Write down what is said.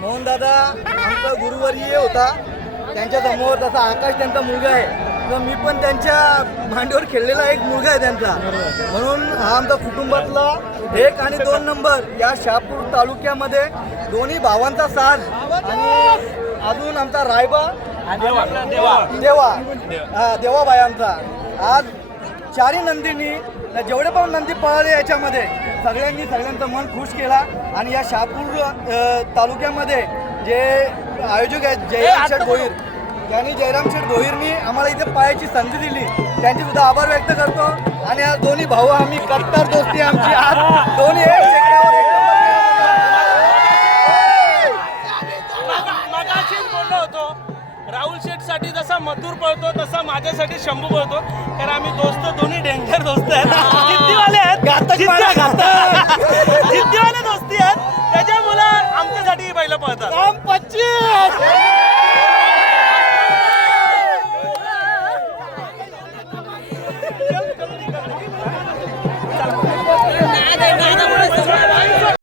मोहन दादा आमचा गुरुवर्य होता, त्यांच्या समोर तसा आकाश त्यांचा मुलगा आहे, तर मी पण त्यांच्या मांडीवर खेळलेला एक मुलगा आहे त्यांचा, म्हणून हा आमचा कुटुंबातला 1 आणि 2 नंबर या शहापूर तालुक्यामध्ये दोन्ही भावांचा साथ. आणि अजून आमचा रायबा देवाबाई आमचा. आज 4 नंदींनी जेवढे पण नंदी पळाले याच्यामध्ये सगळ्यांचं मन खुश केला. आणि या शहापूर तालुक्यामध्ये जे आयोजक आहेत जयराम शेठ भोईर, त्यांनी जयराम शेठ भोईरनी आम्हाला इथे पाहायची संधी दिली, त्यांचे सुद्धा आभार व्यक्त करतो. आणि आज दोन्ही भाऊ आम्ही कट्टर दोस्ती आमची, आज दोन्ही बोललो होतो राहुल शेठ साठी जसा मथुर पळतो तसा माझ्यासाठी शंभू पळतो, कारण आम्ही दोन्ही डेंजर दोस्त आहेत, जिद्दीवाले आहेत, जिद्दीवाले दोस्ती आहेत, त्याच्यामुळे आमच्यासाठी पहिलं पळतात.